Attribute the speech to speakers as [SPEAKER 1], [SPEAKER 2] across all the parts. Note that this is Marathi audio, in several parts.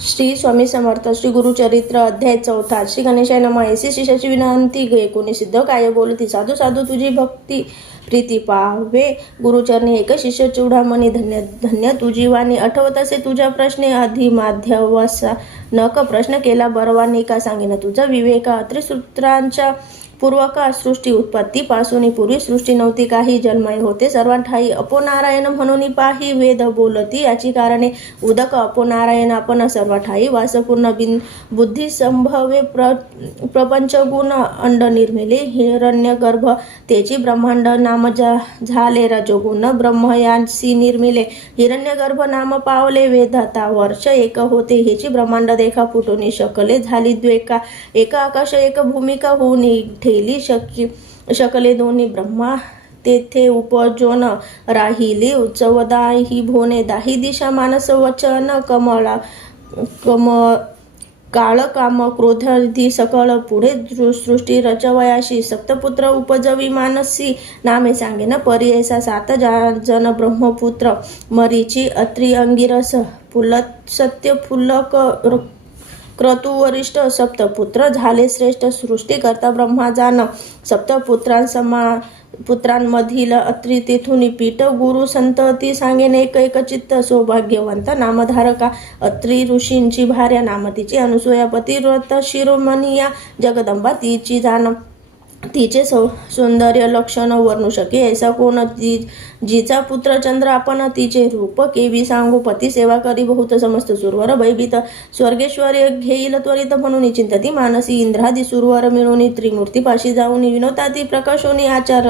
[SPEAKER 1] श्री स्वामी समर्थ श्री गुरुचरित्र अध्याय चौथा श्री गणेशाय नमः ऐसी शिष्याची विनंती घे कोणी सिद्ध काय बोलती साधू साधू तुझी भक्ती प्रीती पावे गुरुचरणी एक शिष्य चूडामणी धन्य धन्य तुझी वाणी आठवत असे तुझ्या प्रश्ने आधी माध्यवसा नक प्रश्न केला बरवानी का सांगेन तुझा विवेका त्रिसूत्रांच्या पूर्वकाळ सृष्टी उत्पत्तीपासून पूर्वी सृष्टी नव्हती. काही जन्मय होते. सर्वांठाई अपनारायण म्हणून पाही वेद बोलती. याची कारणे उदक अपोनारायण आपण सर्वठाई वासपूर्ण बिन बुद्धी संभवे प्र प्रपंच गुण अंड निर्मिले. हिरण्य गर्भ तेची ब्रह्मांड नाम जा झाले रजोगुण ब्रह्मयांसी निर्मिले. हिरण्य गर्भ नाम पावले वेदता वर्ष एक होते. हेची ब्रह्मांड देखा फुटून शकले. झाली द्वेका एक आकाश एक भूमिका होऊन ठेली शकी शकले दोन्ही ब्रह्मा तेथे उपजोन राहिली उचवदा ही भोने दाही दिशा मानस वचन कमळा कम काळ काम क्रोधार्थी सकळ पुढे सृष्टी रचवयाशी सप्तपुत्र उपजवी मानसी नामे सांगेन परियसा सात जन ब्रह्मपुत्र मरीची अत्रि अंगिरस फुल सत्य फुलक क्रतुवरिष्ठ सप्तपुत्र झाले श्रेष्ठ सृष्टीकर्ता ब्रह्मा जान सप्तपुत्रांसमा पुत्रांमधील अत्री तेथून पीठ गुरु संतती सांगेन एक एक चित्त सौभाग्यवंत नामधारका अत्री ऋषींची भार्या नामतीची अनुसूया पतिव्रत शिरोमणी या जगदंबा तिची जाण. तिचे सौ सौंदर्य लक्षण वर्णू शके. ऐसा कोण ती जिचा पुत्र चंद्र आपण तिचे रूप केवी सांगू? पती सेवा करी बहुत समस्त सुरवर. भयभीत स्वर्गेश्वर घेईल त्वरित म्हणून चिंतती मानसी. इंद्रादी सुरवर मिळून त्रिमूर्तीपाशी जाऊन विनोताती प्रकाशोनी आचार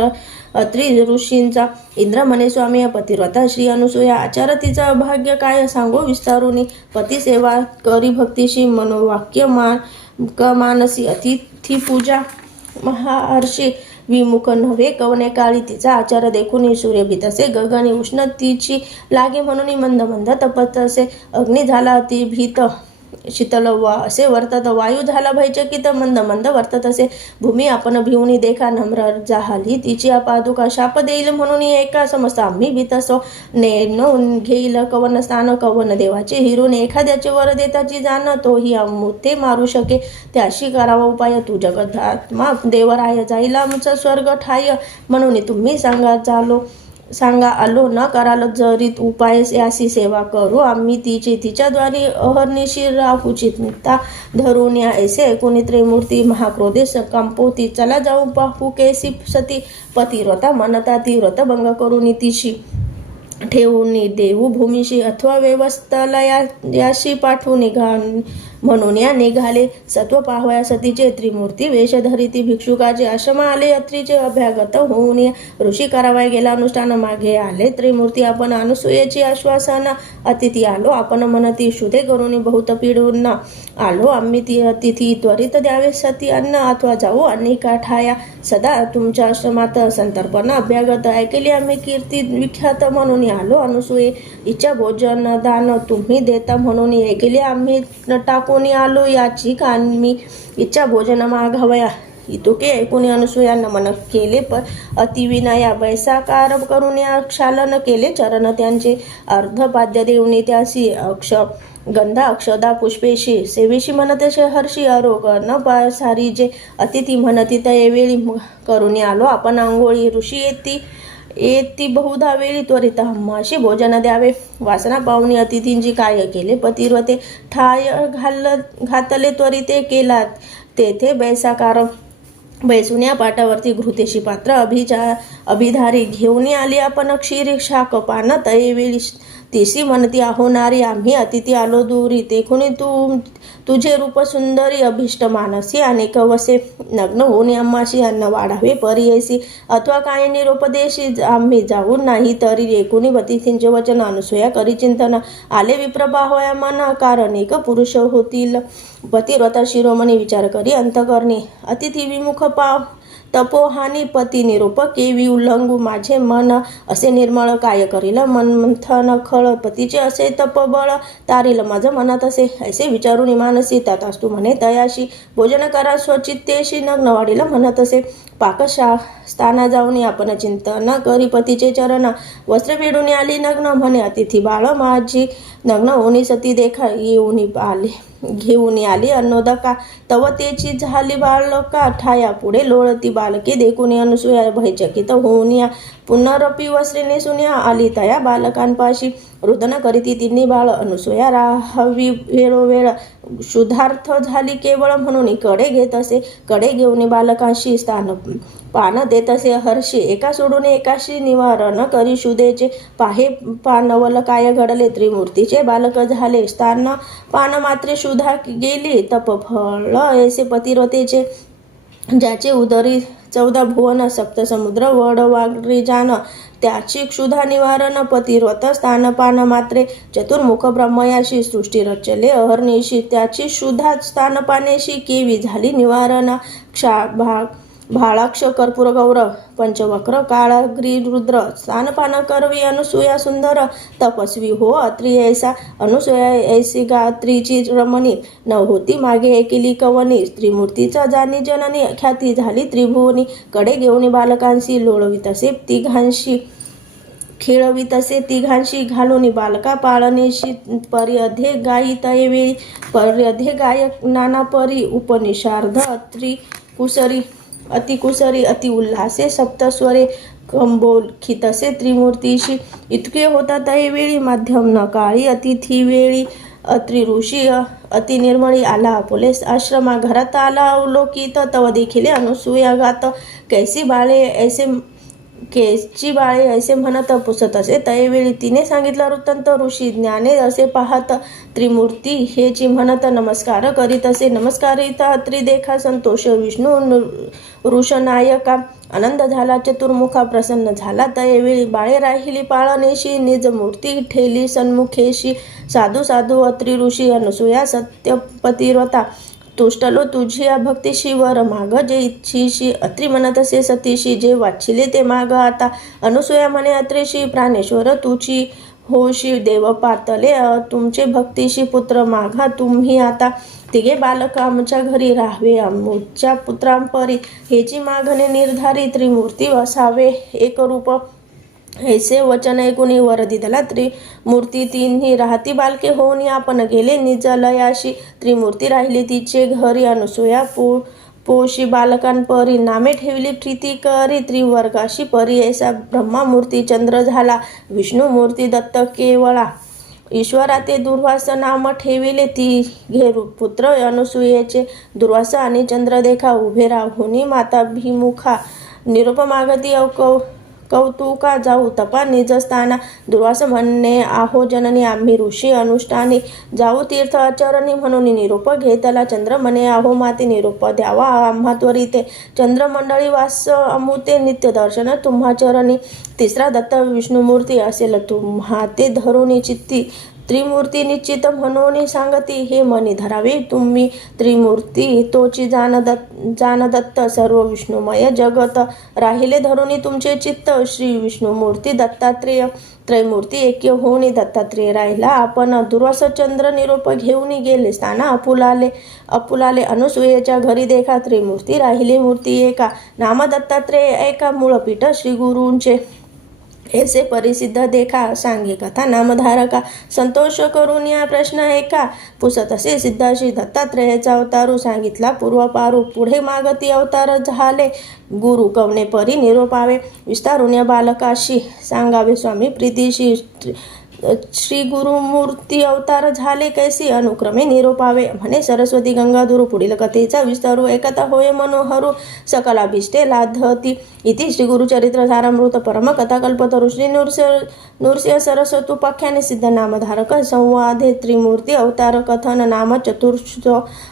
[SPEAKER 1] अत्रि ऋषींचा. इंद्र म्हणे स्वामी पतिव्रता श्री अनुसूया. आचार तिचा भाग्य काय सांगो विस्तारुनी? पती सेवा करी भक्तीशी मनोवाक्य मान क मानसी अतिथी पूजा महर्षी विमुख नव्हे कवने काळी तिचा आचार देखून सूर्य भीत असे. गगनी उष्ण तिची लागे म्हणून मंद मंद तपत असे. अग्नी झाला अति भीत. शीतल वा असे वर्तत वायू झाला भयचकित मंद मंद वर्तत असे. भूमी आपण भिवणी देखा नम्र जाहली. तिची पादुका शाप देईल म्हणून एका समस्त आम्ही भीत असो नेणून घेईल कवन स्थान कवन देवाचे हिरून. एखाद्याचे वर देताची जाण तोही अमृते मारू शके. त्याशी करावा उपाय तू जगदात्मा देवराय जाईल आमचा स्वर्ग ठाय. म्हणून तुम्ही सांगा चालो. सांगा आलो न कराल जरीत उपाय यासी सेवा करू. आम्ही तिची तिच्याद्वारे अहर्निशी राहू. चिंता धरून या ऐसे ऐकून त्रिमूर्ती महाक्रोधे कंपोती. चला जाऊ पाहू केसी सती. पतिव्रता मनता तीव्रता भंग करून तिशी ठेवून देऊ भूमीशी. अथवा व्यवस्थाला या याशी पाठवून निघा म्हणून या निघाले सत्व पाहवया सतीचे त्रिमूर्ती वेशधरिती भिक्षुकाचे आश्रम आले अत्रीचे अभ्यागत होऊन ऋषी करावाय गेला अनुष्ठान मागे आले त्रिमूर्ती आपण अनुसूयेची आश्वासन अतिथी आलो आपण मनती शुदे करून बहुत पिढून आलो आम्ही ती अतिथी त्वरित द्यावे सती अन्न अथवा जाऊ आणि ठाया सदा तुमच्या आश्रमात संतर्पण अभ्यागत ऐकली आम्ही कीर्ती विख्यात म्हणून आलो अनुसूये इच्छा भोजन दान तुम्ही देता म्हणून ऐकली आम्ही टाकून आलो याची मी इच्छा भोजन मागावया इतुके ऐकून अनुसूया मन केले पण अतिविनया बैसाकार करून या क्षालन केले. चरण त्यांचे अर्धपाद्य देऊन त्यासी अक्ष गंधा अक्षदा पुष्पेशी सेवेशी म्हणतसे हर्षी आरोग न सारी जे अतिथी म्हणती वेळी करून आलो. आपण आंघोळी ऋषी येती. येती बहुधा वेळी त्वरित माशी भोजन द्यावे. वासना पाहुणी अतिथींची काय केले? पतिव्रते ठाय घाल घातले त्वरिते केलात. तेथे बैसाकार बैसुन्या पाटावरती घृतेशी पात्र अभिचा अभिधारी घेऊन आली. आपण क्षीर शाक पान तयवेळी तिशी म्हणती आहोणारी आम्ही अतिथी आलो दूरी. ते कुणी तू तुझे रूप सुंदरी अभिष्ट मानसी. अनेक वसे नग्न होऊन अम्माशी अन्न वाढावे परियसी. अथवा काय निरोपदेशी आम्ही जाऊन नाही तरी एकूणी अतिथींचे वचन अनुसूया करी चिंतन. आले विप्रभावया मन कारण एक पुरुष होतील. पतिव्रता शिरोमणी विचार करी अंतकरणी. अतिथी विमुख पाव तपोहानी पती निरूप केवी उल्लंघू माझे मन असे निर्मळ काय करील? मन मंथन खळ पतीचे असे तपबळ तारील. माझं मनात असे ऐसे विचारून मानसी त्यात असतो म्हणे तयाशी भोजन करा स्वचित्तेशी नग्न वाढील. म्हणत असे पाकशा स्थाना जाऊन आपण चिंतन करी पतीचे चरण. वस्त्र पिढून आली नग्न म्हणे अतिथी बाळ माझी नग्न होणी सती देखा येऊन आली. घेऊन आली. अन्नोदका तव तेची झाली बालका ठाया पुढे लोळती बालके देखून अनुसूया भयचकित होऊन या. पुनरपी वस्त्रीने नेसून आली तया बालकांपाशी. रुदन करीती तिन्ही बाळ अनुसूया राहावी. वेळोवेळ शुद्धार्थ झाली केवळ म्हणून कडे घेत असे कडे घेऊन बालकांशी स्थान पान देत असे. हर्षी एका सोडून एकाशी निवारण करी. शुदेचे पाहे पानवल काय घडले? त्रिमूर्तीचे बालक झाले. स्थान पान मात्रे शुधा गेली. तप फळ ऐसे पतिरतेचे ज्याचे उदरी चौदा भुवन सप्तसमुद्र वडवागरी जान त्याची क्षुधा निवारण पतिव्रत स्थानपान मात्रे चतुर्मुख ब्रह्मयाशी सृष्टी रचले अहर्निशी त्याची क्षुधा स्थानपानेशी केवी झाली निवारण क्षा भाग भाळाक्ष कर्पूर गौरव पंचवक्र काळाग्री रुद्र स्थानपान करवी अनुसूया सुंदर तपस्वी हो अत्री ऐसा अनुसूया ऐसी गात्रीची रमणी न होती मागे एकेली कवनी त्रिमूर्तीचा जाणी जननी ख्याती झाली त्रिभुवनी कडे घेऊन बालकांशी लोळवी तसे तिघांशी खेळवी तसे तिघांशी घालून बालका पाळणेशी पर्यधे गायित वेळी पर्यधे गायक नाना परी उपनिषार्ध अत्री कुसरी अतिकुसरी अति उल्हासे सप्तस्वरे कंबोलखितसे त्रिमूर्तीशी इतके होता वेळी माध्यम न काळी अतिथी वेळी अत्रि ऋषी अति निर्मळी आला आपुलेस आश्रमा घरात आला अवलोकित तव देखील अनुसूया गात कैसी बाळे ऐसे केसची बाळे ऐसे म्हणत पुसत असे. तयवेळी तिने सांगितलं वृत्तांत ऋषी ज्ञाने असे पाहत त्रिमूर्ती हेची म्हणत नमस्कार करीत असे नमस्कारित त्रिदेखा संतोष विष्णू ऋषनायका आनंद झाला चतुर्मुखा प्रसन्न झाला. तयवेळी बाळे राहिली पाळणेशी निज मूर्ती ठेली सन्मुखेशी साधू साधू अत्रि ऋषी अनुसूया सत्यपतिव्रता तुष्टलो तुझी या भक्तीशी वर माग. जे इच्छीशी अत्री म्हणत असे सतीशी जे वाचिले ते माग. आता अनुसूया म्हणे अत्रेशी प्राणेश्वर तुझी होशी देव पातले. तुमचे भक्तीशी पुत्र माघा तुम्ही आता तिघे बालक आमच्या घरी राहावे. आमच्या पुत्रांपरी हेची मागणे निर्धारी. त्रिमूर्ती वसावे. एक रूप ऐसे वचन ऐकून वर दिदला त्रिमूर्ती तिन्ही राहती बालके होऊन आपण गेले निजलयाशी त्रिमूर्ती राहिली तिचे घरी अनुसूया पो पोशी बालकांपरी नामे ठेवली प्रीती करी त्रिवर्गाशी परी ऐसा ब्रह्मामूर्ती चंद्र झाला विष्णू मूर्ती दत्त केवळा. ईश्वरा ते दुर्वास नाम ठेविले ती घेरू पुत्र अनुसूयेचे. दुर्वास आणि चंद्र देखा उभे राहुनी माता भीमुखा निरुपमागती अवकव कौतुका जाऊ तपा निजस्थाना दुर्वास म्हणणे आहो जननी आम्ही ऋषी अनुष्ठानी. जाऊ तीर्थ आचरणी म्हणून निरोप घेतला चंद्र म्हणे आहो माते निरोप द्यावा आम्हा त्वरिते. चंद्रमंडळी वास अमुते नित्य दर्शन तुम्हा चरणी. तिसरा दत्त विष्णुमूर्ती असेल तुम्हा ते धरुणी चित्ती. त्रिमूर्ती निश्चित म्हणून सांगती हे मनी धरावे तुम्ही त्रिमूर्ती तोची जानदत्त जानदत्त सर्व विष्णुमय जगत राहिले धरुणी तुमचे चित्त श्री विष्णुमूर्ती दत्तात्रेय त्रयमूर्ती ऐक्य होऊन दत्तात्रेय राहिला. आपण दुर्वासचंद्र निरोप घेऊन गेले स्थाना अपुलाले अपुलाले अनुसूयेच्या घरी देखा त्रिमूर्ती राहिली मूर्ती एका नाम दत्तात्रेय एका मूळपीठ श्री गुरूंचे ऐसे परिसिद्ध देखा सांगे कथा नामधारका संतोष करून या प्रश्न ऐका. पुसत असे सिद्धाशी दत्तात्रेयाचा अवतारू सांगितला पूर्वपारू पुढे मागती अवतार झाले. गुरु कवने परी निरोपावे विस्तारून या बालकाशी सांगावे स्वामी प्रीतीशी श्री गुरुमूर्ती अवतार झाले कैसी? अनुक्रमे निरोपावे. म्हणे सरस्वती गंगाधुरू पुढील कथेचा विस्तारू एकता होय मनोहरू सकलाभिष्टे लाधती. इति श्री गुरुचरित्र सारामृत परम कथाकल्पतरु श्री नृस्य नृसिंह सरस्वतुपाख्याने सिद्ध नामधारक संवादे त्रिमूर्ती अवतार कथन नाम चतुर्थ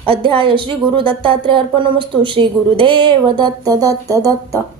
[SPEAKER 1] अध्याय. श्री गुरु दत्तात्रय अर्पणमस्तु श्री गुरुदेव दत्त दत्त दत्त.